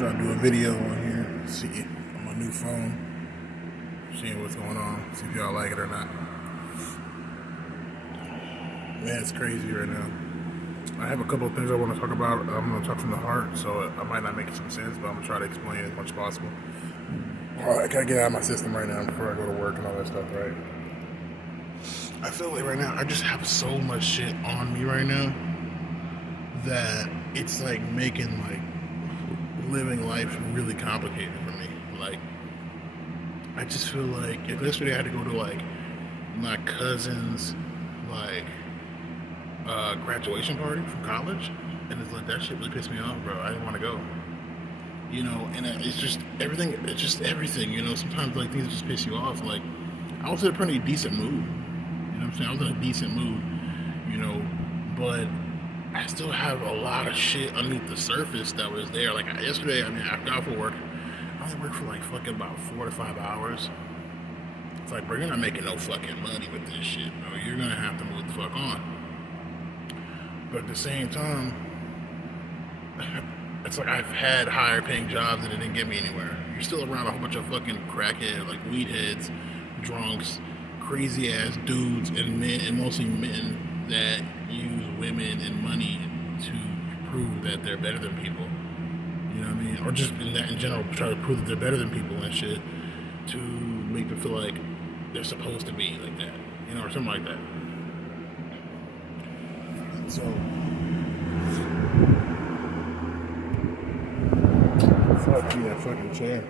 try to do a video on here, see on my new phone, seeing what's going on, see if y'all like it or not. Man, it's crazy right now. I have a couple of things I want to talk about. I'm going to talk from the heart, so I might not make some sense, but I'm going to try to explain it as much as possible. I gotta get out of my system right now before I go to work and all that stuff, right? I feel like right now, I just have so much shit on me right now that it's like making like living life really complicated for me. Like, I just feel like if yesterday I had to go to like my cousin's like graduation party from college, and it's like that shit really pissed me off, bro. I didn't want to go, you know. And it's just everything. It's just everything, you know. Sometimes like things just piss you off. Like, I was in a pretty decent mood, you know what I'm saying? I was in a decent mood, you know, but I still have a lot of shit underneath the surface that was there. Like yesterday, I mean, I got off of work. I only worked for like fucking about 4 to 5 hours. It's like, bro, you're not making no fucking money with this shit, bro. You're gonna have to move the fuck on. But at the same time, it's like I've had higher paying jobs and it didn't get me anywhere. You're still around a whole bunch of fucking crackheads, like weed heads, drunks, crazy ass dudes, and men, and mostly men that use women and money to prove that they're better than people. You know what I mean? Or just in general, try to prove that they're better than people and shit to make them feel like they're supposed to be like that, you know, or something like that. So, fuck you, that fucking chair.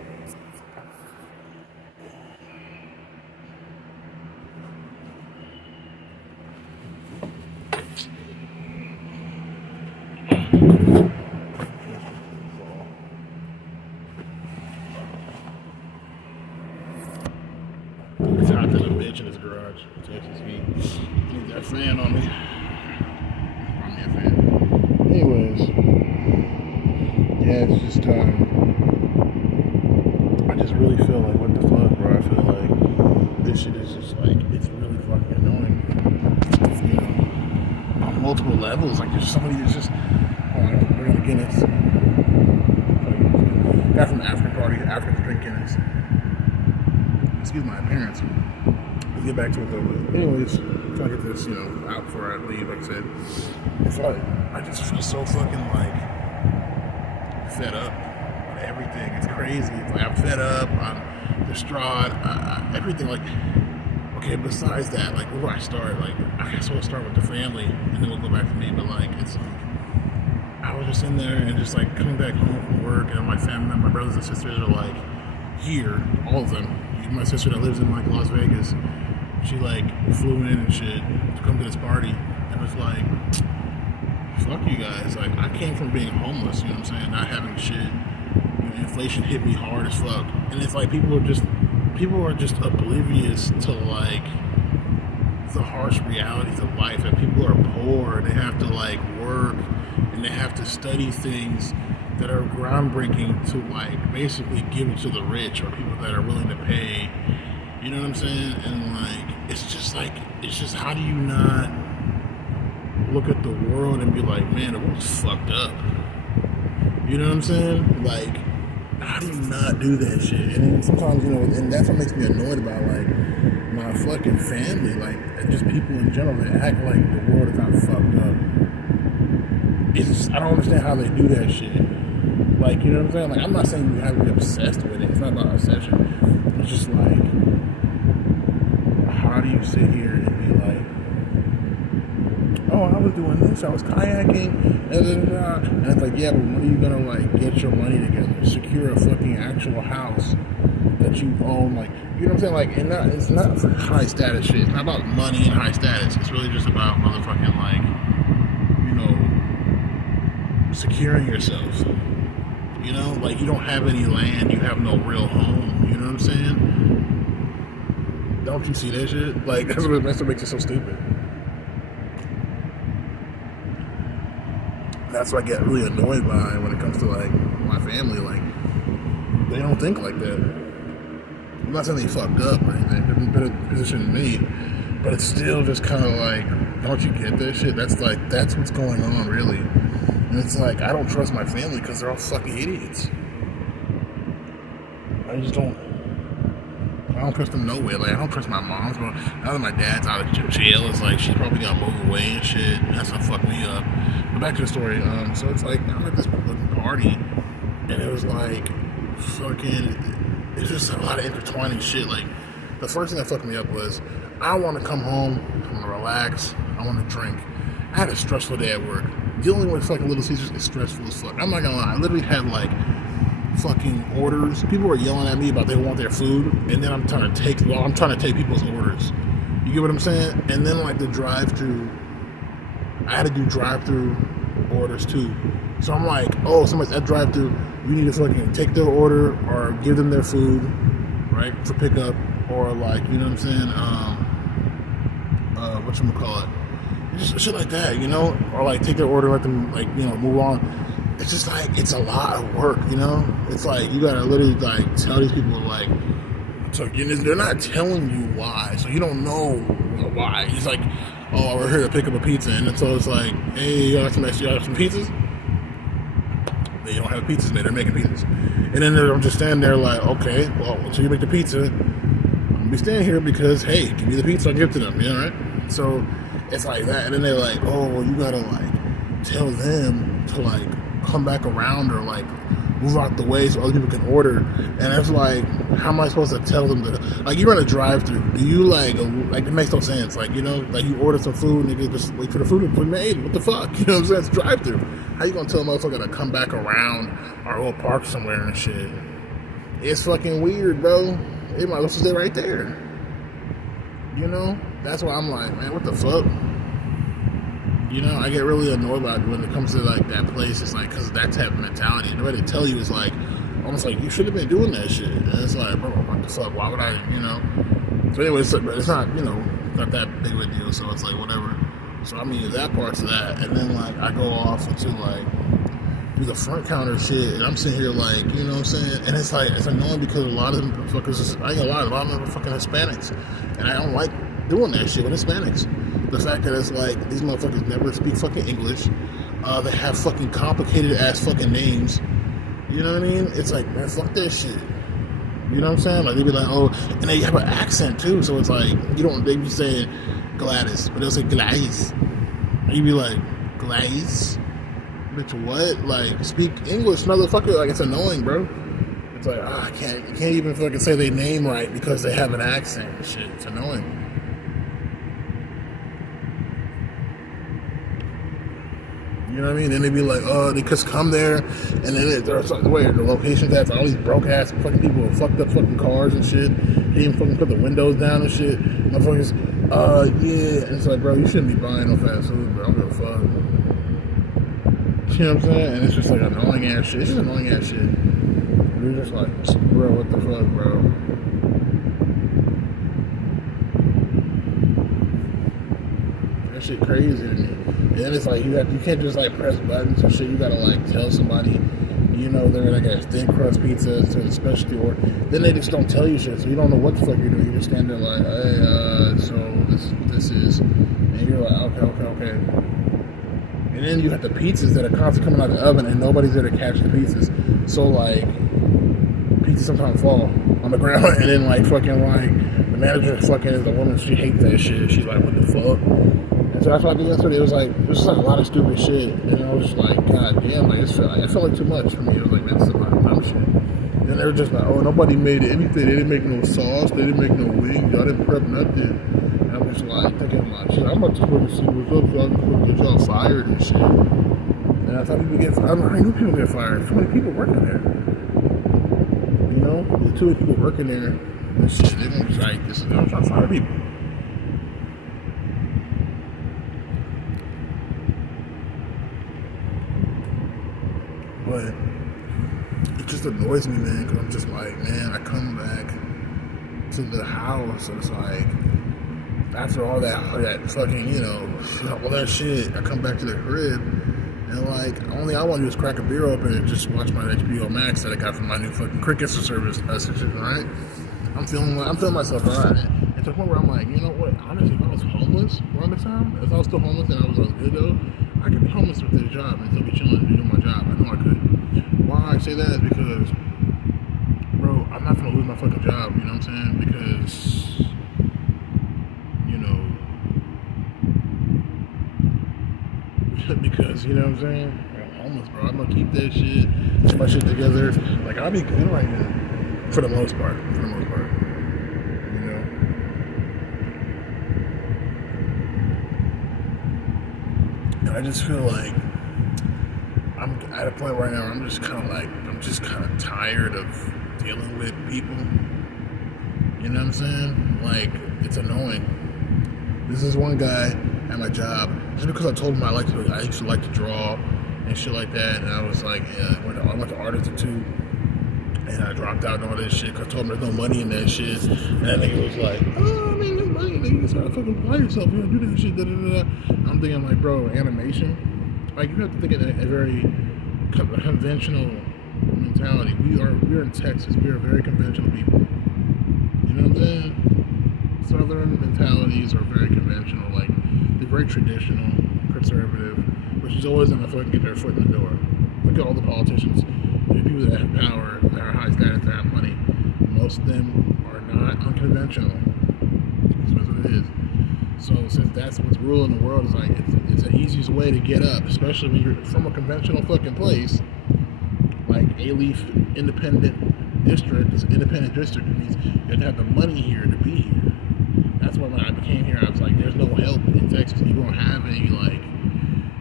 It's hot than a bitch in his garage. Texas heat. Need that fan on me. On me a fan. Anyways, yeah, it's just I just really feel like, what the fuck, bro? I feel like this shit is just like, it's really fucking annoying. You know, on multiple levels. Like, there's somebody that's just, we're gonna Guinness. Got from the African party, Africans drink Guinness. Excuse my appearance. Let's get back to it though. But anyways, trying to get this, you know, out before I leave. Like I said, it's like I just feel so fucking like fed up with everything. It's crazy. It's like I'm fed up. I'm distraught. Everything. Like, okay. Besides that, like, where do I start? Like, I guess we'll start with the family, and then we'll go back to me. But like, it's like I was just in there and just like coming back home from work, and my family, my brothers and sisters are like here, all of them. My sister that lives in like Las Vegas, she like flew in and shit to come to this party, and was like, fuck you guys. Like, I came from being homeless, you know what I'm saying, not having shit. You know, inflation hit me hard as fuck, and it's like people are just oblivious to like the harsh realities of life, that people are poor and they have to like work and they have to study things that are groundbreaking to like basically give it to the rich or people that are willing to pay, you know what I'm saying? And like, it's just how do you not look at the world and be like, man, the world's fucked up, you know what I'm saying? Like, how do you not do that shit? And then sometimes, you know, and that's what makes me annoyed about like my fucking family, like, and just people in general that act like the world is not fucked up. It's just, I don't understand how they do that shit. Like, you know what I'm saying? Like, I'm not saying you have to be obsessed with it. It's not about obsession. It's just like, how do you sit here and be like, oh, I was doing this, I was kayaking, and it's like, yeah, but when are you gonna like get your money together, secure a fucking actual house that you own? Like, you know what I'm saying? Like, and it's not high status shit. It's not about money and high status. It's really just about motherfucking like, you know, securing yourself. You know, like, you don't have any land, you have no real home, you know what I'm saying? Don't you see that shit? Like, that's what makes it so stupid. That's what I get really annoyed by when it comes to, like, my family. Like, they don't think like that. I'm not saying they fucked up or anything. They're in a better position than me. But it's still just kind of like, don't you get that shit? That's what's going on, really. And it's like, I don't trust my family because they're all fucking idiots. I just don't. I don't trust them no way. Like, I don't trust my mom's, but now that my dad's out of jail, it's like she's probably got moved away and shit. And that's gonna fuck me up. But back to the story. So it's like I'm at this fucking party, and it was like fucking. It's just a lot of intertwining shit. Like, the first thing that fucked me up was I want to come home, I want to relax, I want to drink. I had a stressful day at work. Dealing with fucking Little Caesars is stressful as fuck. I'm not gonna lie. I literally had like fucking orders. People were yelling at me about they want their food, and then I'm trying to take people's orders. You get what I'm saying? And then like the drive-through, I had to do drive-through orders too. So I'm like, oh, somebody's at drive-through. You need to fucking take their order or give them their food, right, for pickup, or like, you know what I'm saying? Whatchamacallit? Just shit like that, you know? Or like take their order, let them like, you know, move on. It's just like, it's a lot of work, you know? It's like, you gotta literally like tell these people like, so they're not telling you why, so you don't know why. It's like, oh, we're here to pick up a pizza, and so it's like, hey, you got some pizzas? They don't have pizzas made, they're making pizzas. And then I'm just standing there like, okay, well, until you make the pizza, I'm gonna be standing here because, hey, give me the pizza, I'll give it to them, you know, right? So it's like that, and then they're like, oh, well, you gotta like tell them to like come back around or like move out the way so other people can order. And it's like, how am I supposed to tell them that? Like, you run a drive-through, do you like it makes no sense. Like, you know, like you order some food and you just wait for the food to be made. What the fuck? You know what I'm saying? It's drive-through. How you gonna tell a motherfucker to come back around or go park somewhere and shit? It's fucking weird, bro. It might as well stay right there. You know? That's why I'm like, man, what the fuck? You know, I get really annoyed about it when it comes to like that place. It's like, because that type of mentality, the way they tell you is like, almost like you should have been doing that shit. And it's like, bro, what the fuck? Why would I, you know? So anyway, it's not, you know, not that big of a deal. So it's like, whatever. So I mean, that part's of that. And then like, I go off into like, do the front counter shit. And I'm sitting here like, you know what I'm saying? And it's like, it's annoying because a lot of them motherfuckers, I ain't gonna lie, a lot of them are fucking Hispanics. And I don't like doing that shit with Hispanics. The fact that it's like, these motherfuckers never speak fucking English. They have fucking complicated ass fucking names. You know what I mean? It's like, man, fuck that shit. You know what I'm saying? Like, they be like, oh, and they have an accent too. So it's like, they be saying Gladys, but they'll say Gladys. And you be like, Gladys? Bitch, what? Like, speak English, motherfucker. Like, it's annoying, bro. It's like, I can't even fucking say their name right because they have an accent and shit. It's annoying. You know what I mean? And they be like, oh, they just come there, and then there's like, wait, the location's at all these broke ass fucking people with fucked up fucking cars and shit. They even fucking put the windows down and shit. Motherfuckers, yeah. And it's like, bro, you shouldn't be buying no fast food, bro. I don't give a fuck. You know what I'm saying? And it's just like annoying ass shit. It's just annoying ass shit. You're just like, bro, what the fuck, bro? That shit crazy to me. And then it's like, you can't just like press buttons and shit. You gotta like tell somebody, you know, they're like a thin crust pizza to the specialty order. Then they just don't tell you shit, so you don't know what the fuck you're doing. You just stand there like, hey, so this is, and you're like, okay. And then you have the pizzas that are constantly coming out of the oven, and nobody's there to catch the pizzas. So like, pizzas sometimes fall on the ground, and then like fucking like the manager fucking is a woman. She hates that shit. She's like, what the fuck? And so that's what I did yesterday. It was just like a lot of stupid shit, and I was just like, god damn, like it felt like too much for me. It was like, man, this is a lot of dumb shit. And they were just like, oh, nobody made anything. They didn't make no sauce. They didn't make no wings. Y'all didn't prep nothing. And I'm just like thinking like, shit, I'm about to go to see what's up, so I can get y'all fired and shit. And I thought people get fired. I knew people get fired. Too many people working there. You know, there's too many people working there. And shit, they don't like this. I'm trying to fire people. But it just annoys me, man, because I'm just like, man, I come back to the house, and it's like, after all that fucking, you know, all that shit, I come back to the crib, and like, only I want to do is crack a beer open and just watch my HBO Max that I got from my new fucking cricket service, right? I'm feeling myself alright. And to the point where I'm like, you know what, honestly, if I was homeless around the time, if I was still homeless and I was on good though, I could be homeless with this job and still be chilling and doing my job. I know I could. Why I say that is because, bro, I'm not gonna lose my fucking job, you know what I'm saying? Because, you know, you know what I'm saying? I'm homeless, bro. I'm gonna keep that shit, get my shit together. Like, I'll be good right now. For the most part. You know? And I just feel like I'm at a point right now where I'm just kind of tired of dealing with people. You know what I'm saying? Like, it's annoying. This is one guy at my job, just because I told him I used to like to draw and shit like that, and I was like, yeah, I went to Art Institute, and I dropped out and all this shit because I told him there's no money in that shit, and that nigga was like, oh, man, there's money, nigga, you just gotta fucking apply yourself, you don't do that shit, da-da-da-da. I'm thinking like, bro, animation, like, you have to think of a very conventional mentality. We're in Texas, we are very conventional people. You know what I'm saying? Southern mentalities are very conventional, like, they're very traditional, conservative, which is always gonna fucking get their foot in the door. Look at all the politicians, the people that have power, that are high status, that have money. Most of them are not unconventional. That's what it is. So since that's what's ruling the world, is like it's the easiest way to get up, especially when you're from a conventional fucking place, like A-Leaf Independent District. This independent district means you have to have the money here to be here. That's why when I came here, I was like, there's no help in Texas. You don't have any, like,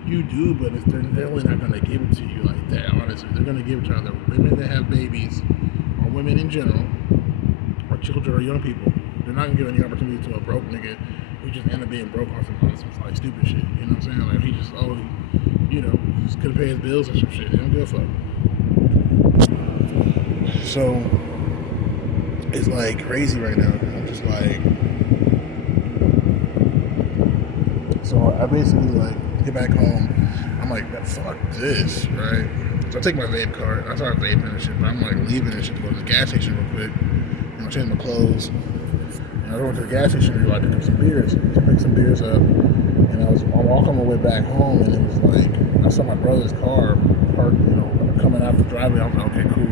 you do, but they're really not going to give it to you like that, honestly. They're going to give it to either women that have babies, or women in general, or children or young people. They're not going to give any opportunity to a broke nigga who just end up being broke on some like stupid shit. You know what I'm saying? Like, he just, you know, just couldn't pay his bills and some shit. They don't give a fuck. So, it's like crazy right now. I'm just like, so I basically like get back home. I'm like, fuck this, right? So I take my vape card. I started vaping and shit, but I'm like leaving and shit to go to the gas station real quick. You know, change my clothes. And I went to the gas station to like pick up some beers. To pick some beers up. And I'm walking my way back home, and it was like, I saw my brother's car parked, you know, coming out the driveway. I was like, okay, cool.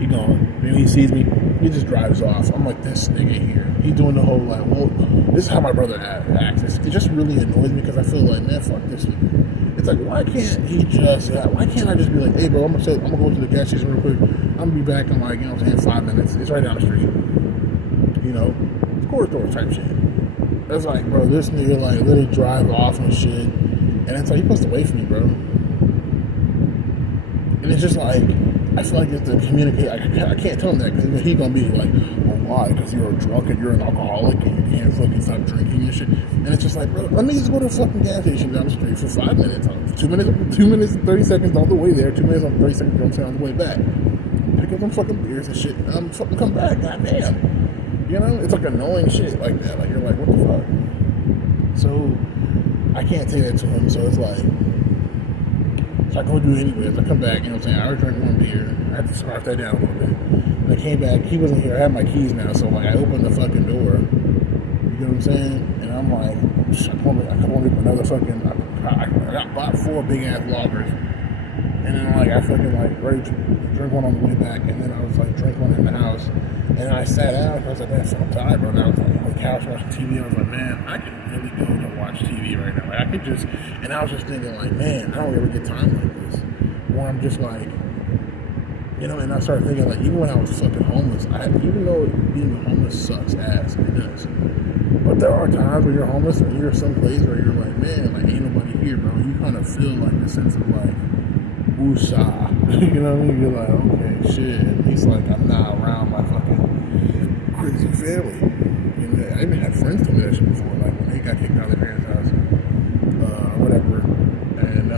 He gone. Maybe he sees me. He just drives off. I'm like, this nigga here. He's doing the whole like, well, this is how my brother acts. It just really annoys me because I feel like, man, fuck this nigga. It's like, why can't I just be like, hey, bro, I'm gonna go to the gas station real quick. I'm gonna be back in like, you know what I'm saying, 5 minutes. It's right down the street. You know, corridor type shit. It's like, bro, this nigga like literally drive off and shit, and it's like, he supposed to wait for me, bro. And it's just like, I feel like it's to communicate. I can't tell him that because he's gonna be like, well, why? Because you're a drunk and you're an alcoholic and you can't fucking stop drinking and shit. And it's just like, bro, let me just go to a fucking gas station down the street for 5 minutes. 2 minutes and 30 seconds on the way there. 2 minutes and 30 seconds on the way back. Pick up some fucking beers and shit. And I'm fucking come back. Goddamn. You know, it's like annoying shit like that. Like, you're like, what the fuck? So I can't say that to him. So it's like, so I go do it anyways. I come back, you know what I'm saying? I already drank one beer. I had to scarf that down a little bit. And I came back. He wasn't here. I had my keys now. So like, I opened the fucking door. You know what I'm saying? And I'm like, I come on with another fucking, I bought 4 big ass lagers. And then like, I fucking like ready to drink one on the way back. And then I was like, drink one in the house. And I sat down. I was like, man, I'm tired, bro. And I was like on the couch watching TV. I was like, man, I could really go to watch TV right now. Like, I could just, and I was just thinking like, man, I don't ever get time like this. Where I'm just like, you know, and I started thinking like, even when I was fucking homeless, even though being homeless sucks ass, it does. But there are times where you're homeless and you're someplace where you're like, man, like ain't nobody here, bro. You kind of feel like the sense of like, woosah. You know what I mean? You're like, okay, shit. At least like I'm not around my fucking crazy family. You know, I even had friends tell me that shit before, like when they got kicked out of their parents' house, or whatever, and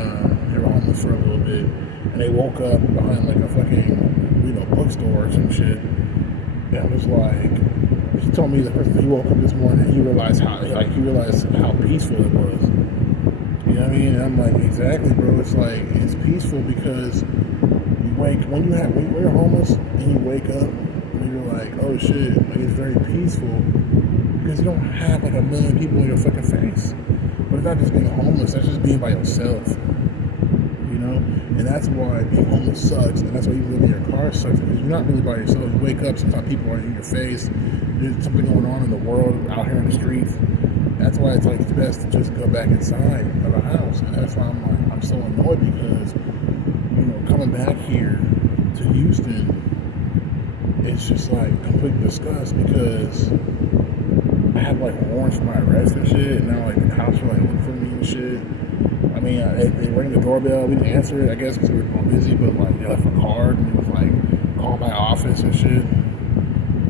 they were homeless for a little bit, and they woke up behind like a fucking, you know, bookstore or some shit. And it was like, he told me that he woke up this morning and he realized how peaceful it was. You know what I mean? And I'm like, exactly, bro. It's like, it's peaceful because when you're homeless and you wake up and you're like, oh shit, like it's very peaceful because you don't have like a million people in your fucking face. But it's not just being homeless, that's just being by yourself. You know? And that's why being homeless sucks, and that's why you live in your car sucks, because you're not really by yourself. You wake up, sometimes people are in your face, there's something going on in the world, out here in the streets. That's why it's like it's best to just go back inside of a house. And that's why I'm so annoyed, because, you know, coming back here to Houston, it's just like complete disgust, because I had like warrants for my arrest and shit, and now like the cops were like looking for me and shit. I mean, they rang the doorbell. We didn't answer it, I guess, because we were all busy. But like, they left a card, and it was like, call my office and shit.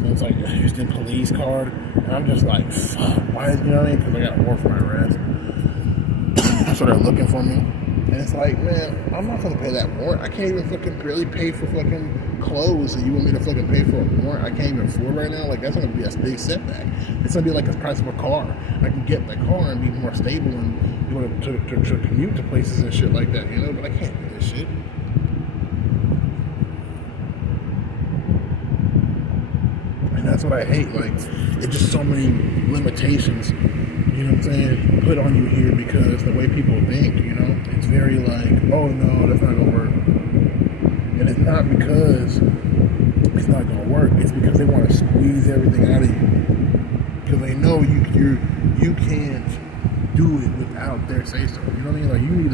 So it's like a Houston police card, and I'm just like, fuck, why? You know what I mean? Because I got a warrant for my arrest. So they're looking for me, and it's like, man, I'm not gonna pay that warrant. I can't even fucking barely pay for fucking clothes, and you want me to fucking pay for a warrant I can't even afford right now? Like, that's gonna be a big setback. It's gonna be like the price of a car. I can get the car and be more stable and be able to commute to places and shit like that, you know? But I can't do this shit. And that's what I hate. Like, it's just so many limitations, you know what I'm saying, put on you here, because the way people think, you know? It's very like, oh no, that's not gonna work. And it's not because it's not gonna work. It's because they want to squeeze everything out of you, because they know you can't do it without their say so. You know what I mean? Like, you need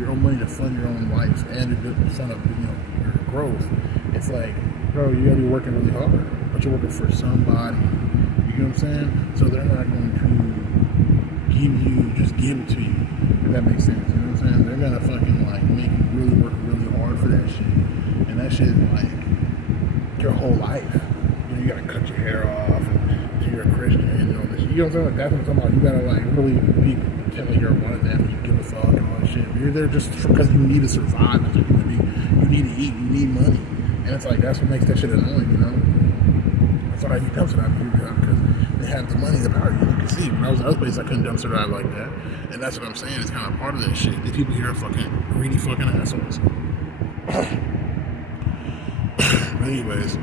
your own money to fund your own life and to fund up, you know, your growth. It's like, bro, you gotta be working really hard, but you're working for somebody. You know what I'm saying? So they're not going to give it to you. If that makes sense. You know what I'm saying? They're gonna fucking like make you really work really hard for that shit. And that shit is like your whole life. You know, you gotta cut your hair off, and you're a Christian, and all this. You know what I'm saying? Like, that's what I'm talking about. You gotta like really be pretending you're one of them. You give a fuck and all that shit. You're there just because you need to survive as a human being. You need to eat. You need money. And it's like, that's what makes that shit annoying. You know? That's why I do dumpster dive, because they had the money, the power. You can see, when I was in other places, I couldn't dumpster dive like that. And that's what I'm saying. It's kind of part of that shit. These people here are fucking greedy fucking assholes. But anyways,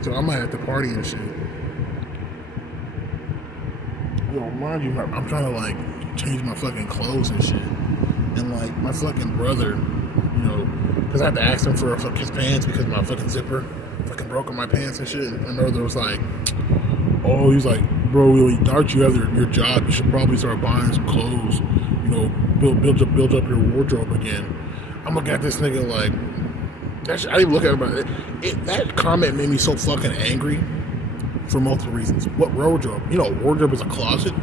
so I'm at the party and shit. Yo, mind you, I'm trying to like change my fucking clothes and shit. And like my fucking brother, you know, because I had to ask him for his pants because my fucking zipper fucking broke on my pants and shit. And my brother was like, oh, he's like, bro, now that you have your job, you should probably start buying some clothes, you know, build up your wardrobe again. I'm looking at this nigga like, I didn't even look at it. That comment made me so fucking angry for multiple reasons. What wardrobe? You know, wardrobe is a closet.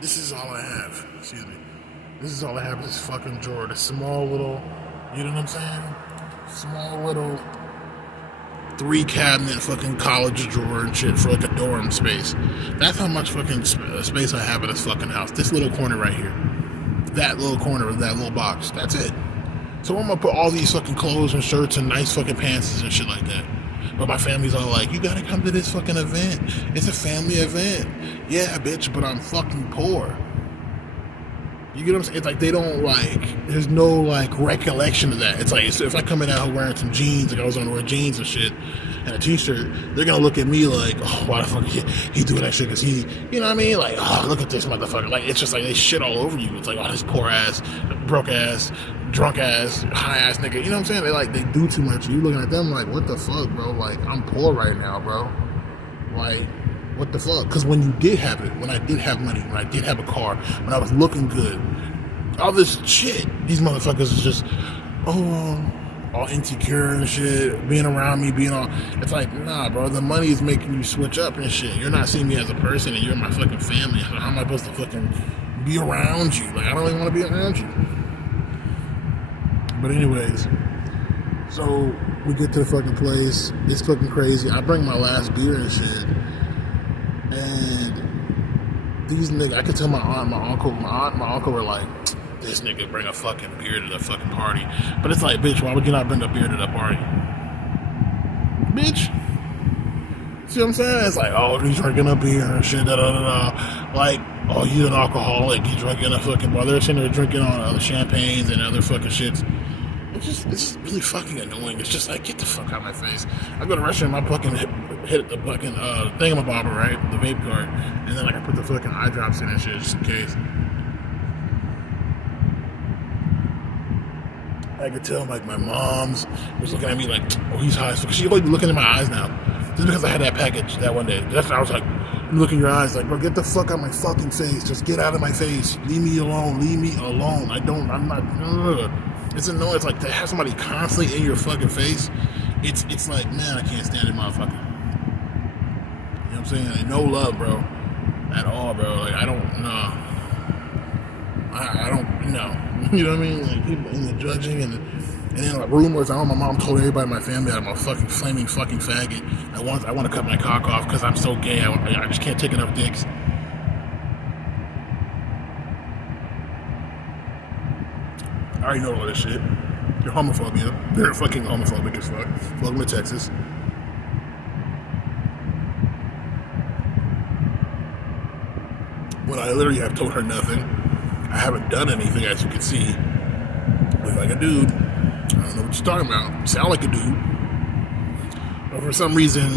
This is all I have. Excuse me. This is all I have, this fucking drawer. This small little, you know what I'm saying? Small little 3-cabinet fucking college drawer and shit for like a dorm space. That's how much fucking space I have in this fucking house. This little corner right here. That little corner of that little box. That's it. So I'm gonna put all these fucking clothes and shirts and nice fucking pants and shit like that. But my family's all like, you gotta come to this fucking event. It's a family event. Yeah, bitch, but I'm fucking poor. You get what I'm saying? It's like they don't like, there's no like recollection of that. It's like, if I come in out wearing some jeans, like I was gonna wear jeans and shit, and a t-shirt, they're gonna look at me like, oh, why the fuck he doing that shit? Cause he, you know what I mean? Like, oh, look at this motherfucker. Like, it's just like they shit all over you. It's like, oh, this poor ass, broke ass, drunk ass, high ass nigga. You know what I'm saying? They do too much. You looking at them like, what the fuck, bro? Like, I'm poor right now, bro. Like, what the fuck? Because when you did have it, when I did have money, when I did have a car, when I was looking good, all this shit, these motherfuckers is just, all insecure and shit, being around me, being all, it's like, nah, bro, the money is making you switch up and shit. You're not seeing me as a person, and you're my fucking family. How am I supposed to fucking be around you? Like, I don't even want to be around you. But anyways, so we get to the fucking place. It's fucking crazy. I bring my last beer and shit. And these niggas, I could tell my aunt, my uncle were like, this nigga bring a fucking beer to the fucking party. But it's like, bitch, why would you not bring a beer to the party? Bitch. See what I'm saying? It's like, oh, he's drinking a beer and shit, da da da da. Like, oh, you're an alcoholic, you drinking a fucking, while they're sitting there drinking on other champagnes and other fucking shits. It's just really fucking annoying. It's just like, get the fuck out of my face. I go to the restaurant, I fucking hit the fucking thingamabobber, right? The vape card. And then like I put the fucking eye drops in and shit just in case. I could tell, like, my mom's was looking at me like, oh, he's high. So she always be looking in my eyes now. Just because I had that package that one day. That's when I was like, look in your eyes, like, bro, get the fuck out of my fucking face. Just get out of my face. Leave me alone. Leave me alone. I'm not, It's annoying. It's like to have somebody constantly in your fucking face. It's like, man, I can't stand it, motherfucker. You know what I'm saying? Like, no love, bro. At all, bro. Like, I don't, no. I don't know. You know what I mean? Like, people in the judging and then like rumors. I know my mom told everybody in my family I'm a fucking flaming fucking faggot. I want to cut my cock off because I'm so gay. I just can't take enough dicks. I already know all this shit. You're homophobia. They're fucking homophobic as fuck. Welcome to Texas. When I literally have told her nothing. I haven't done anything, as you can see. Look like a dude. I don't know what you're talking about. You sound like a dude. But for some reason,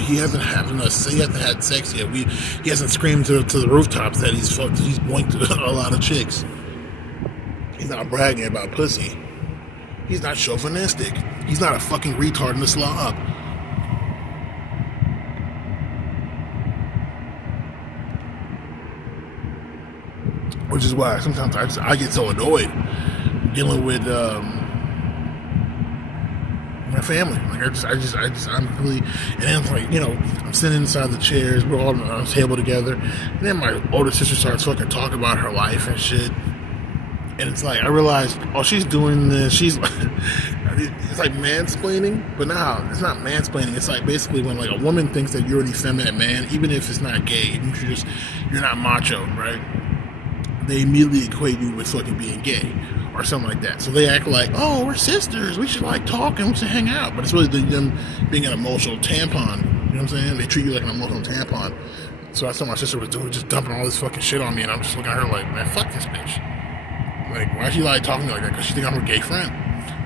he hasn't had sex yet. He hasn't screamed to the rooftops that he's boinked a lot of chicks. He's not bragging about pussy. He's not chauvinistic. He's not a fucking retard and a slob. Which is why sometimes I get so annoyed dealing with my family. Like I'm really, and then it's like, you know, I'm sitting inside the chairs, we're all on the table together, and then my older sister starts fucking talking about her life and shit. And it's like, I realized, oh, she's doing this, she's like, it's like mansplaining, but no, it's not mansplaining. It's like basically when like a woman thinks that you're an effeminate man, even if it's not gay, even if you're not macho, right? They immediately equate you with fucking being gay or something like that. So they act like, oh, we're sisters, we should like talk and we should hang out. But it's really them being an emotional tampon. You know what I'm saying? They treat you like an emotional tampon. So that's what my sister was doing, just dumping all this fucking shit on me, and I'm just looking at her like, man, fuck this bitch. Like, why she like talking to me like that? Because she think I'm her gay friend.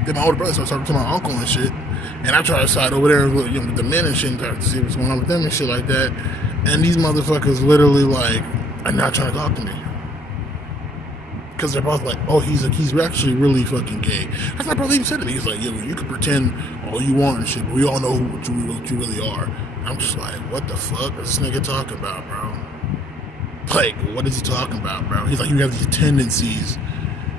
Then my older brother starts talking to my uncle and shit, and I try to side over there with, you know, with the men and shit and talk to see what's going on with them and shit like that. And these motherfuckers literally like are not trying to talk to me. Because they're both like, oh, he's actually really fucking gay. That's my brother even said to me. He's like, yo, you can pretend all you want and shit, but we all know what you really are. I'm just like, what the fuck is this nigga talking about, bro? Like, what is he talking about, bro? He's like, you have these tendencies.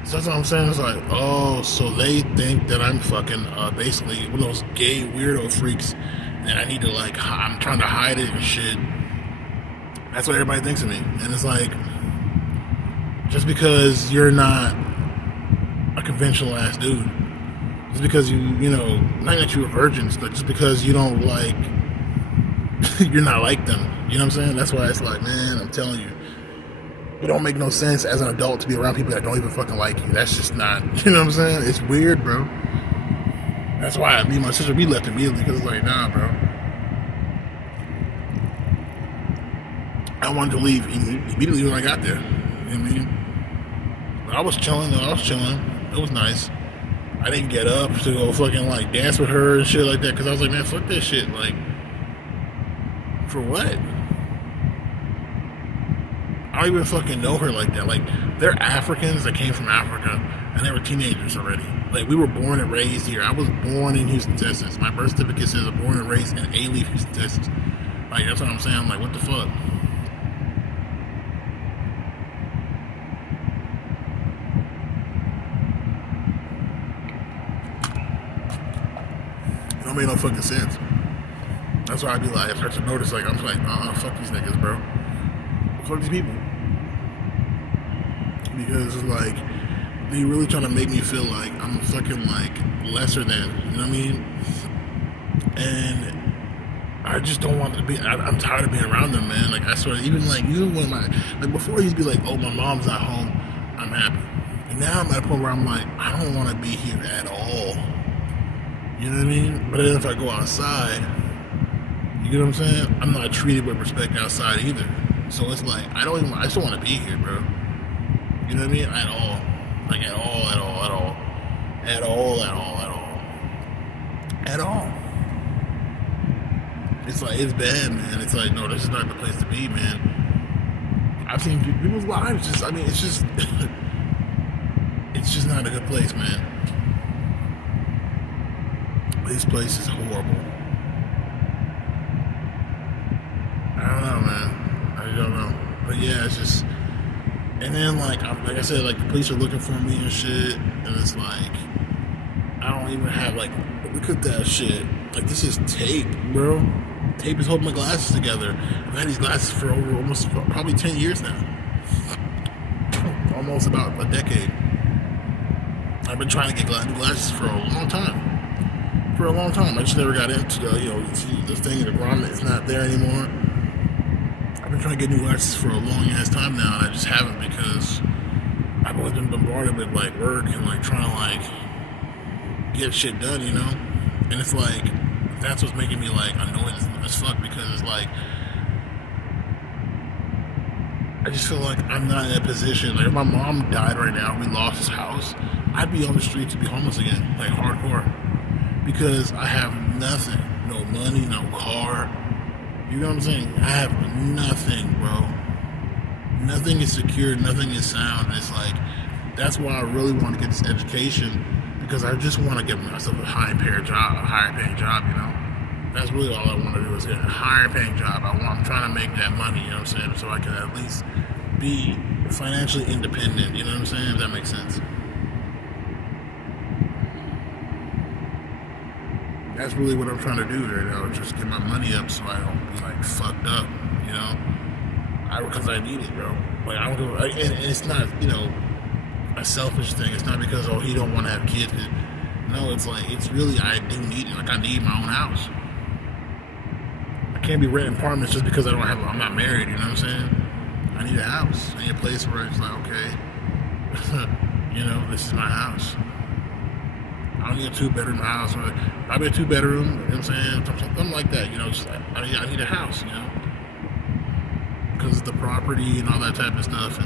So that's what I'm saying. It's like, oh, so they think that I'm fucking basically one of those gay weirdo freaks, and I need to like, I'm trying to hide it and shit. That's what everybody thinks of me. And it's like, just because you're not a conventional ass dude, just because you know, not that you're a virgin, but just because you don't like, you're not like them. You know what I'm saying? That's why it's like, man, I'm telling you, it don't make no sense as an adult to be around people that don't even fucking like you. That's just not, you know what I'm saying? It's weird, bro. That's why me and my sister, we left immediately, because it's like, nah, bro. I wanted to leave immediately when I got there. You know what I mean? I was chilling. It was nice. I didn't get up to go fucking like dance with her and shit like that, because I was like, man, fuck this shit. Like, for what? I don't even fucking know her like that. Like, they're Africans that came from Africa, and they were teenagers already. Like, we were born and raised here. I was born in Houston, Texas. My birth certificate says I'm born and raised in A-Leaf, Houston, Texas. Like, that's what I'm saying. I'm like, what the fuck? It don't make no fucking sense. That's why I be like, I start to notice, like, I'm like, fuck these niggas, bro. Fuck these people. Because it's like, they really trying to make me feel like I'm fucking like lesser than, you know what I mean? And I just don't want to be, I'm tired of being around them, man. Like, I swear, even when like before I used to be like, oh, my mom's not home, I'm happy. And now I'm at a point where I'm like, I don't want to be here at all. You know what I mean? But then if I go outside, you get what I'm saying? I'm not treated with respect outside either. So it's like, I just don't want to be here, bro. You know what I mean? At all. Like, at all. It's like, it's bad, man. It's like, no, this is not the place to be, man. I've seen people's lives it's just not a good place, man. This place is horrible. I don't know, man. I don't know. But yeah, it's just. And then, like I said, like the police are looking for me and shit, and it's like I don't even have like look at that shit. Like this is tape, bro. Tape is holding my glasses together. I've had these glasses for over almost probably 10 years now. Almost about a decade. I've been trying to get new glasses for a long time. For a long time. I just never got into the thing, the grommet is not there anymore. I've been trying to get new glasses for a long ass time now, and I just haven't because I've always been bombarded with like work and like trying to like get shit done, you know? And it's like, that's what's making me like annoyed as fuck because it's like, I just feel like I'm not in a position. Like if my mom died right now and we lost his house, I'd be on the street to be homeless again, like hardcore. Because I have nothing. No money, no car. You know what I'm saying? I have nothing, bro. Nothing is secure, nothing is sound. It's like, that's why I really want to get this education, because I just want to get myself a higher paying job, you know? That's really all I want to do is get a higher paying job. I'm trying to make that money, you know what I'm saying? So I can at least be financially independent, you know what I'm saying? If that makes sense. That's really what I'm trying to do right now, just get my money up so I don't be like fucked up, you know? Because I need it, bro. Like I don't do, and it's not, you know, a selfish thing. It's not because he don't want to have kids. No, it's like it's really I do need it. Like I need my own house. I can't be renting apartments just because I'm not married. You know what I'm saying? I need a house. I need a place where it's like okay, you know, this is my house. I don't need a 2-bedroom house, or probably a 2-bedroom. You know what I'm saying? Something like that. You know, just like, I need a house. You know, because of the property and all that type of stuff.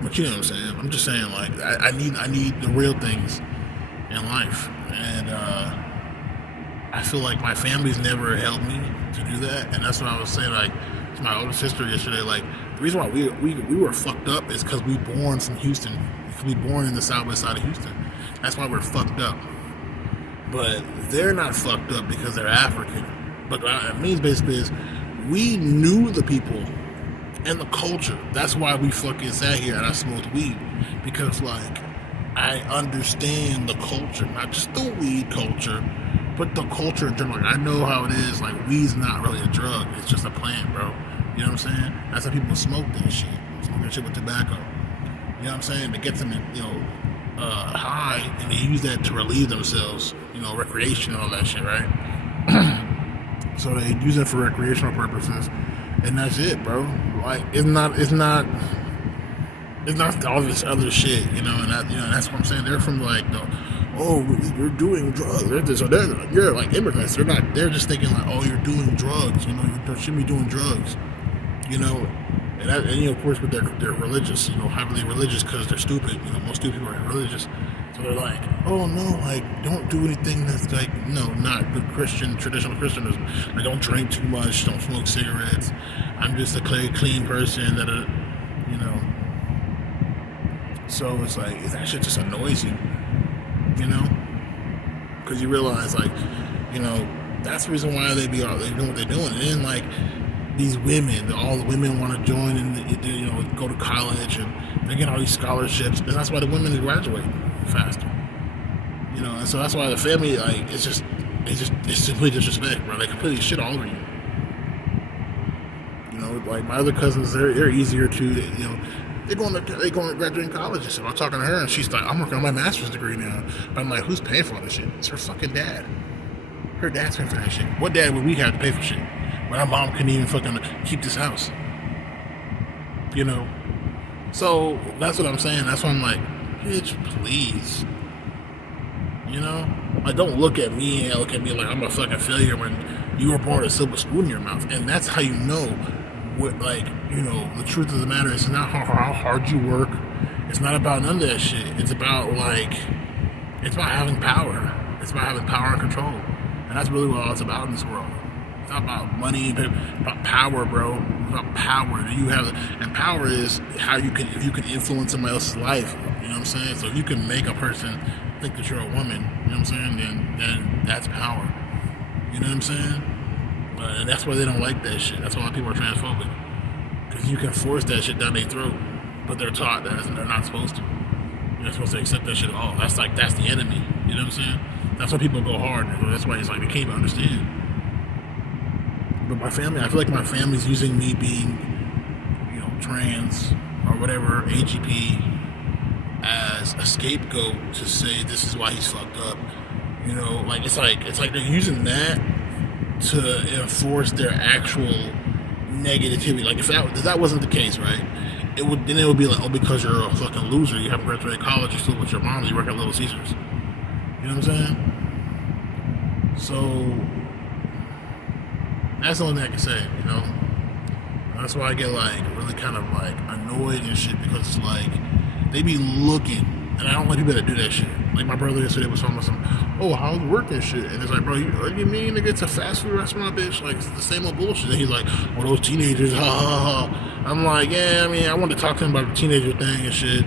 But you know what I'm saying? I'm just saying, like, I need the real things in life, and I feel like my family's never helped me to do that, and that's what I was saying, like, to my older sister yesterday. Like, the reason why we were fucked up is because we born from Houston. We born in the southwest side of Houston. That's why we're fucked up. But they're not fucked up because they're African. But what it means basically is we knew the people and the culture. That's why we fucking sat here and I smoked weed. Because, like, I understand the culture. Not just the weed culture, but the culture in general. Like, I know how it is. Like, weed's not really a drug. It's just a plant, bro. You know what I'm saying? That's how people smoke that shit. Smoke that shit with tobacco. You know what I'm saying? To get them, you know, high, and they use that to relieve themselves. You know, recreation and all that shit, right? So they use it for recreational purposes. And that's it, bro. Like it's not all this other shit, you know. And that's what I'm saying. They're from like you're doing drugs. You're like immigrants. They're just thinking like, oh, you're doing drugs. You know, you shouldn't be doing drugs. You know, and you know, of course, but they're religious. You know, heavily religious because they're stupid. You know, most stupid people are religious. So they're like, oh no, like don't do anything that's like not good traditional Christianism. Like don't drink too much, don't smoke cigarettes. I'm just a clean person that you know. So it's like that shit just annoys you, you know, because you realize like, you know, that's the reason why they're doing what they're doing. And then like these women, all the women want to join and you know go to college and they get all these scholarships, and that's why the women graduate faster. You know, and so that's why the family, like, it's simply disrespect, bro. They completely shit all over you. You know, like my other cousins, they're easier to, you know, they going to graduate college and stuff. I'm talking to her and she's like, I'm working on my master's degree now. But I'm like, who's paying for all this shit? It's her fucking dad. Her dad's paying for that shit. What dad would we have to pay for shit? When our mom couldn't even fucking keep this house. You know? So that's what I'm saying. That's why I'm like, bitch, please. You know? Like, don't look at me and look at me like I'm a fucking failure when you were born with a silver spoon in your mouth. And that's how you know what, like, you know, the truth of the matter is not how hard you work. It's not about none of that shit. It's about, like, it's about having power. It's about having power and control. And that's really what all it's about in this world. It's not about money, it's about power, bro. It's about power. And power is how if you can influence somebody else's life. You know what I'm saying? So if you can make a person think that you're a woman, you know what I'm saying? Then That's power. You know what I'm saying? And that's why they don't like that shit. That's why people are transphobic. Because you can force that shit down their throat, but they're taught that they're not supposed to. You're not supposed to accept that shit at all. That's the enemy. You know what I'm saying? That's why people go hard. That's why it's like they can't even understand. But my family, I feel like my family's using me being, trans or whatever, AGP, as a scapegoat to say this is why he's fucked up. It's like they're using that to enforce their actual negativity. Like if that wasn't the case, right? It would be like, oh, because you're a fucking loser, you haven't graduated college, you're still with your mom, you work at Little Caesars. You know what I'm saying? So that's the only thing I can say. That's why I get really kind of annoyed and shit, because it's like they be looking, and I don't like people that do that shit. Like my brother yesterday was talking about how's work and shit, and it's like, bro, what do you mean nigga, it's a fast food restaurant, bitch? Like it's the same old bullshit. And he's like, those teenagers, ha ha ha. I'm like, yeah, I mean, I wanted to talk to him about the teenager thing and shit,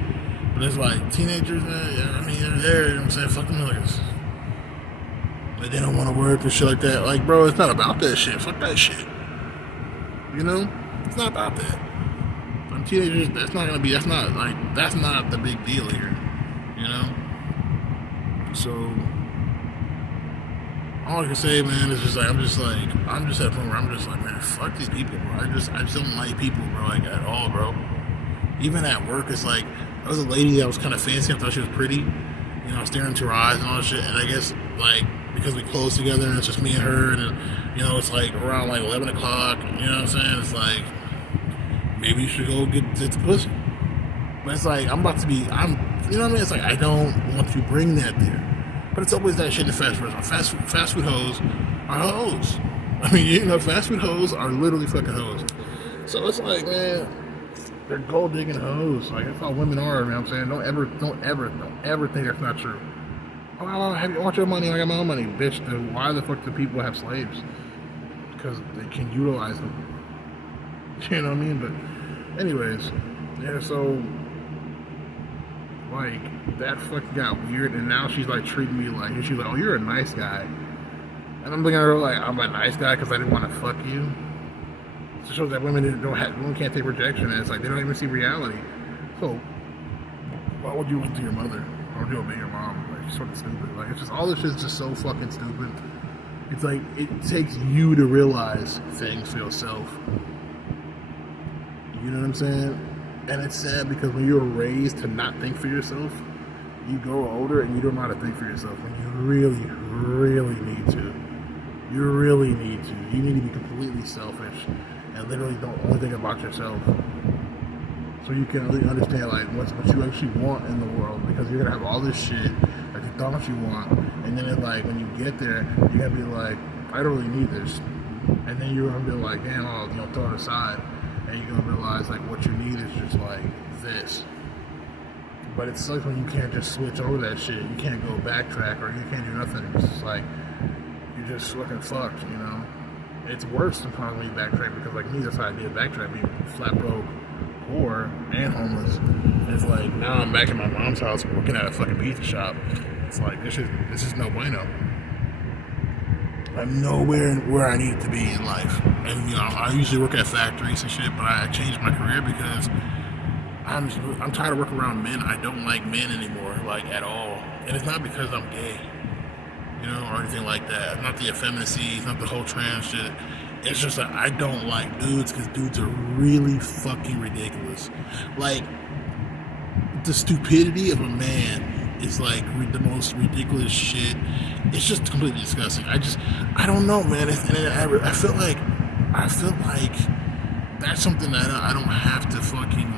but it's like teenagers, man, yeah, I mean, they're there. You know what I'm saying? Fuck them niggas. Like they don't want to work and shit like that. Like, bro, it's not about that shit. Fuck that shit. It's not about that. Teenagers, that's not the big deal here, So all I can say, man, is I'm just at a point where I'm just like, man, fuck these people, bro. I just don't like people, bro, at all, bro. Even at work, it's like there was a lady that was kind of fancy. I thought she was pretty, staring into her eyes and all that shit. And I guess because we close together and it's just me and her, and it's like around 11 o'clock. You know what I'm saying? It's like, maybe you should go get the pussy. But it's like, you know what I mean? It's like, I don't want to bring that there. But it's always that shit in the fast food. Fast food hoes are hoes. I mean, fast food hoes are literally fucking hoes. So it's like, man, they're gold digging hoes. Like, that's how women are, you know what I'm saying? Don't ever think that's not true. Oh, I want your money, I got my own money. Bitch, then why the fuck do people have slaves? Because they can utilize them. You know what I mean? But anyways, yeah, so that fucking got weird, and now she's treating me and she's like, oh, you're a nice guy. And I'm looking at her like, I'm a nice guy because I didn't want to fuck you. It shows that women can't take rejection, and it's like they don't even see reality. So why would you listen to your mother? Why would you obey your mom? It's sort of stupid. It's just, all this shit's just so fucking stupid. It's like, it takes you to realize things for yourself. You know what I'm saying? And it's sad because when you're raised to not think for yourself, you grow older and you don't know how to think for yourself when you really, really need to. You really need to. You need to be completely selfish and literally don't only think about yourself. So you can really understand what you actually want in the world, because you're gonna have all this shit that you thought you want, and then it's when you get there, you're gonna be like, I don't really need this, and then you're gonna be like, damn, I'll throw it aside, and you're gonna realize what you need is just this. But it sucks when you can't just switch over that shit. You can't go backtrack, or you can't do nothing. It's just you're just fucking fucked, It's worse sometimes when you backtrack, because me, that's how I did backtrack, being flat broke, poor, and homeless. It's now I'm back in my mom's house working at a fucking pizza shop. It's this is no bueno. I'm nowhere where I need to be in life. And I usually work at factories and shit, but I changed my career because I'm tired of working around men. I don't like men anymore, at all. And it's not because I'm gay, or anything like that. Not the effeminacy, not the whole trans shit. It's just that I don't like dudes, because dudes are really fucking ridiculous. The stupidity of a man is the most ridiculous shit. It's just completely disgusting. I don't know, man. I feel like that's something that I don't have to fucking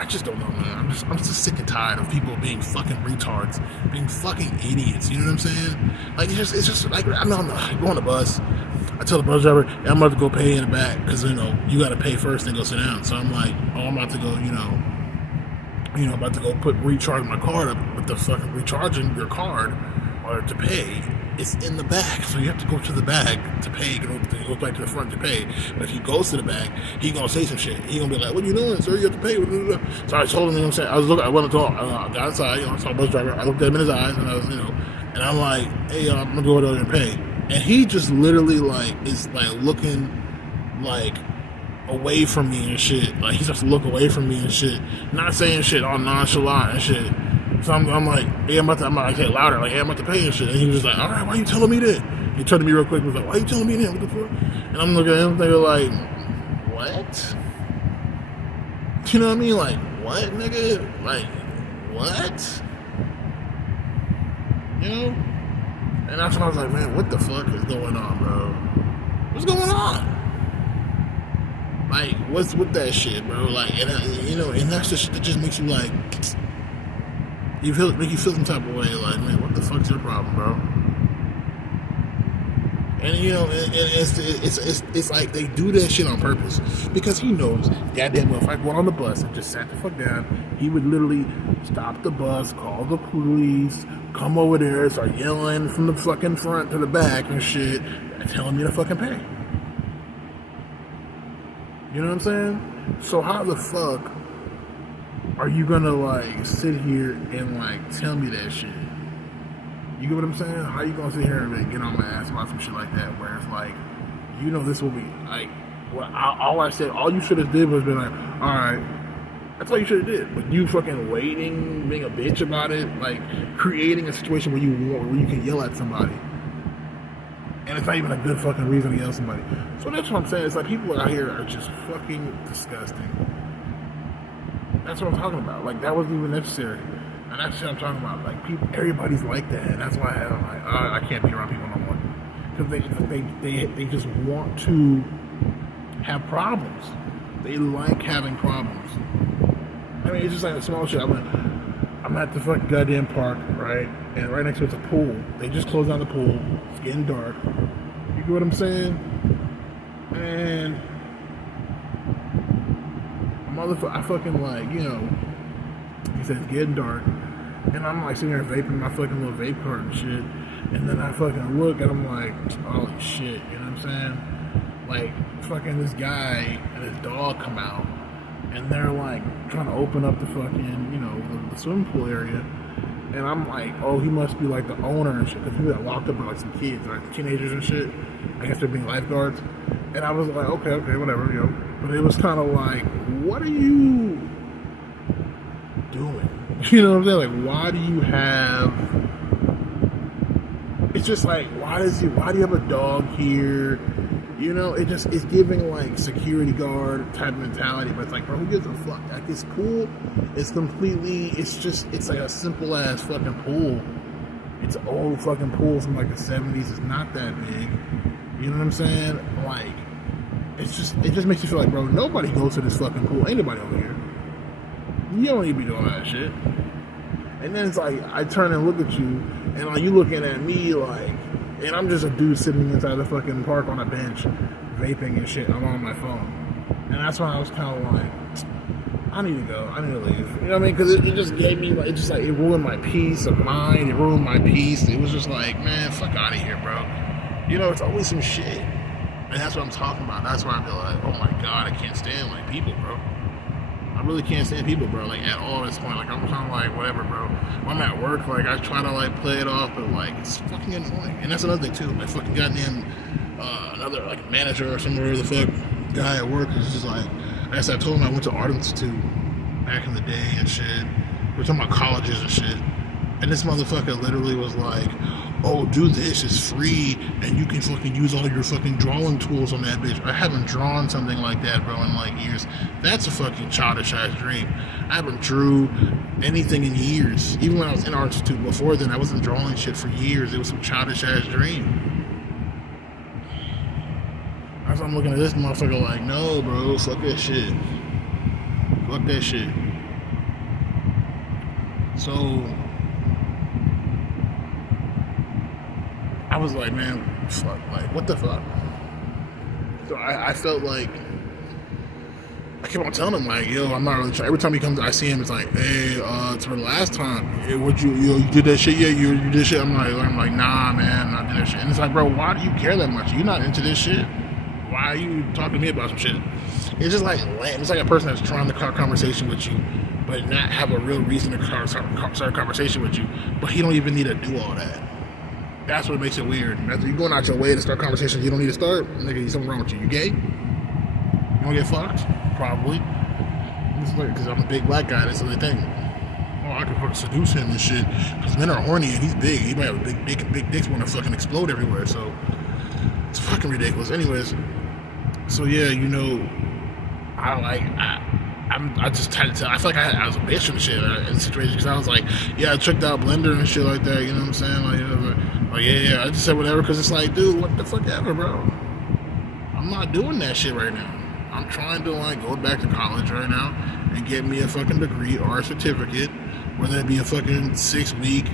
I just don't know, man. I'm just sick and tired of people being fucking retards, being fucking idiots. You know what I'm saying? It's just I'm on the bus. I tell the bus driver, I'm about to go pay in the back, because you got to pay first and go sit down. So I'm like, I'm about to go, about to go recharge my card up, but the fucking recharging your card or to pay, it's in the back. So you have to go to the back to pay. It goes back to the front to pay. But if he goes to the back, he gonna say some shit. He gonna be like, "What are you doing, sir? You have to pay." So I told him, I went to go outside. I saw the bus driver. I looked at him in his eyes, and I was, and And I'm like, hey, I'm gonna go over there and pay. And he just literally like is like looking like away from me and shit. Like he just look away from me and shit, not saying shit all nonchalant and shit. So I'm like, hey, I'm like, hey, louder, like, hey, I'm about to pay and shit. And he was just like, all right, why you telling me that? He turned to me real quick and was like, why you telling me that? What the fuck? And I'm looking at him thinking like, what? You know what I mean? Like, what, nigga? Like, what? You know? And that's when I was like, man, what the fuck is going on, bro? What's going on? Like, what's with that shit, bro? Like, and you know, and that's the shit that just makes you like, make you feel some type of way. Like, man, what the fuck's your problem, bro? And you know, it's like they do that shit on purpose because he knows, goddamn well, if I go on the bus and just sat the fuck down, he would literally stop the bus, call the police, come over there, start yelling from the fucking front to the back and shit, telling me to fucking pay. You know what I'm saying? So how the fuck are you gonna like sit here and like tell me that shit? You get what I'm saying? How you gonna sit here and like, get on my ass about some shit like that? Where it's like, you know, this will be like, well, all I said, all you should have did was been like, all right, that's all you should have did. But you fucking waiting, being a bitch about it, like creating a situation where you can yell at somebody, and it's not even a good fucking reason to yell at somebody. So that's what I'm saying. It's like people out here are just fucking disgusting. That's what I'm talking about. Like that wasn't even necessary. And that's what I'm talking about. Like people, everybody's like that, and that's why I'm like, I can't be around people no more because they just want to have problems. They like having problems. I mean, it's just like a small shit. I'm at the fucking goddamn park, right? And right next to it's a pool. They just closed down the pool. It's getting dark. You get what I'm saying? And I fucking like, you know, he said it's getting dark. And I'm like sitting there vaping my fucking little vape cart and shit. And then I fucking look and I'm like, holy shit, you know what I'm saying? Like, fucking this guy and his dog come out. And they're like trying to open up the fucking, you know, the swimming pool area. And I'm like, oh, he must be like the owner and shit. Because he got locked up with like some kids, like teenagers and shit. I guess they're being lifeguards. And I was like, okay, whatever, you know. But it was kind of like, what are you doing? You know what I'm saying? Like, why do you have... It's just like, why do you have a dog here? You know, it's giving like security guard type mentality, but it's like, bro, who gives a fuck? Like this pool is completely, it's like a simple ass fucking pool. It's an old fucking pool from like the 70s. It's not that big. You know what I'm saying? Like, it just makes you feel like, bro, nobody goes to this fucking pool. Ain't nobody over here. You don't need to be doing that shit. And then it's like, I turn and look at you, and like you looking at me like, and I'm just a dude sitting inside the fucking park on a bench, vaping and shit. I'm on my phone. And that's when I was kind of like, I need to go. I need to leave. You know what I mean? Because it just gave me, like, it ruined my peace of mind. It ruined my peace. It was just like, man, fuck out of here, bro. You know, it's always some shit. And that's what I'm talking about. That's why I feel like, oh my God, I can't stand, like, people, bro. I really can't stand people, bro, like, at all at this point. Like, I'm kind of like, whatever, bro. When I'm at work, like, I try to, like, play it off, but, like, it's fucking annoying. And that's another thing, too. Like, fucking goddamn, another, like, manager or somewhere, the fuck, guy at work is just like, I guess I told him I went to Art Institute back in the day and shit. We're talking about colleges and shit. And this motherfucker literally was like, oh, do this, it's free, and you can fucking use all your fucking drawing tools on that bitch. I haven't drawn something like that, bro, in like years. That's a fucking childish ass dream. I haven't drew anything in years. Even when I was in Art Institute before then, I wasn't drawing shit for years. It was some childish ass dream. As I'm looking at this motherfucker like, no, bro, fuck that shit. Fuck that shit. So I was like, man, fuck, like, what the fuck? So I felt like, I kept on telling him, like, yo, I'm not really trying. Every time he comes, I see him, it's like, hey, it's for the last time. Hey, what you did that shit yet? You did shit? I'm like, nah, man, I did that shit. And it's like, bro, why do you care that much? You're not into this shit. Why are you talking to me about some shit? It's just like lame. It's like a person that's trying to start a conversation with you, but not have a real reason to start a conversation with you. But he don't even need to do all that. That's what makes it weird. That's, you going out your way to start conversations you don't need to start. Nigga, something wrong with you. You gay? You wanna get fucked? Probably. Because I'm a big black guy. That's the only thing. Oh, I can fucking seduce him and shit. Because men are horny and he's big. He might have a big dicks want to fucking explode everywhere. So it's fucking ridiculous. Anyways, so yeah, you know, I just tried to tell. I feel like I was a bitch and shit in situations because I was like, yeah, I tricked out Blender and shit like that. You know what I'm saying? Like, you know, like yeah. I just said whatever because it's like, dude, what the fuck ever, bro. I'm not doing that shit right now. I'm trying to like go back to college right now and get me a fucking degree or a certificate, whether it be a fucking 6 week,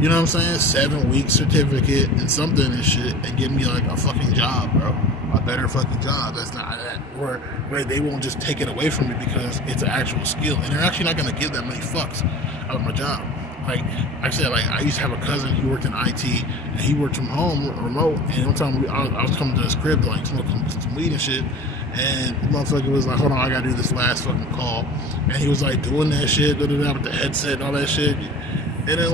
you know what I'm saying, 7 week certificate and something and shit, and get me like a fucking job, bro. A better fucking job. That's not that where they won't just take it away from me because it's an actual skill, and they're actually not gonna give that many fucks out of my job. Like I said, like I used to have a cousin who worked in IT, and he worked from home, remote. And one time I was coming to his crib to like smoke some weed and shit, and the motherfucker was like, "Hold on, I gotta do this last fucking call," and he was like doing that shit, with the headset and all that shit, and then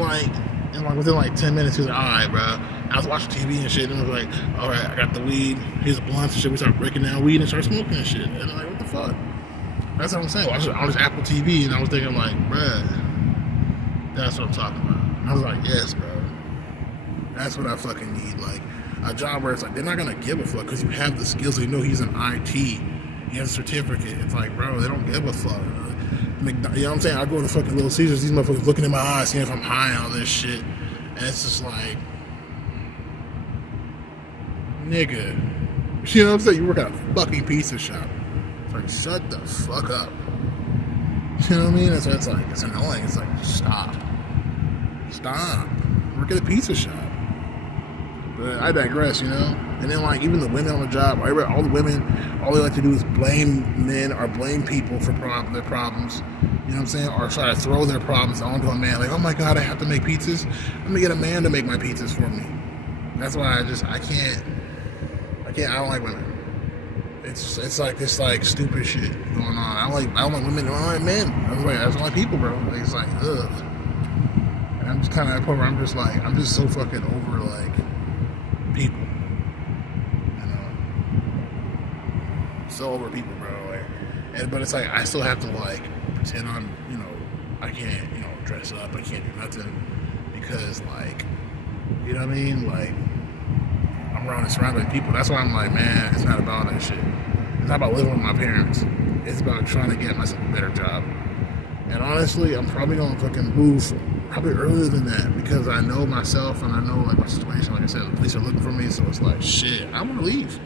within like 10 minutes, he was like, "All right, bro." I was watching TV and shit, and I was like, "All right, I got the weed. Here's the blunts and shit." We started breaking down weed and started smoking and shit, and I'm like, "What the fuck?" That's what I'm saying. I was on this Apple TV, and I was thinking like, bruh. That's what I'm talking about. And I was like, yes, bro. That's what I fucking need. Like, a job where it's like, they're not going to give a fuck because you have the skills. They know he's in IT. He has a certificate. It's like, bro, they don't give a fuck. You know what I'm saying? I go to fucking Little Caesars. These motherfuckers looking in my eyes, seeing if I'm high and all this shit. And it's just like, nigga. You know what I'm saying? You work at a fucking pizza shop. It's like, shut the fuck up. You know what I mean? That's what it's like. It's annoying. It's like, stop. Work at a pizza shop. But I digress, you know? And then, like, even the women on the job, all the women, all they like to do is blame men or blame people for their problems. You know what I'm saying? Or try to throw their problems onto a man. Like, oh my God, I have to make pizzas. Let me get a man to make my pizzas for me. That's why I don't like women. It's like this like stupid shit going on. I don't like women. I don't like men. I don't like people, bro. Like, it's like ugh. And I'm just kind of at a point where I'm just so fucking over like people. You know, so over people, bro. Like, but it's like I still have to like pretend I'm, you know, I can't, you know, dress up. I can't do nothing because like, you know what I mean, like. I'm around and surrounded by people. That's why I'm like, man, it's not about that shit. It's not about living with my parents. It's about trying to get myself a better job. And honestly, I'm probably gonna fucking move probably earlier than that because I know myself and I know like my situation. Like I said, the police are looking for me, so it's like, shit, I want to leave,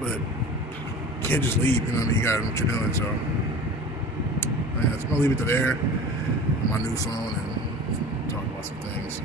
but you can't just leave. You know what I mean? You gotta know what you're doing. So, yeah, I'm gonna leave it to there on my new phone and talk about some things.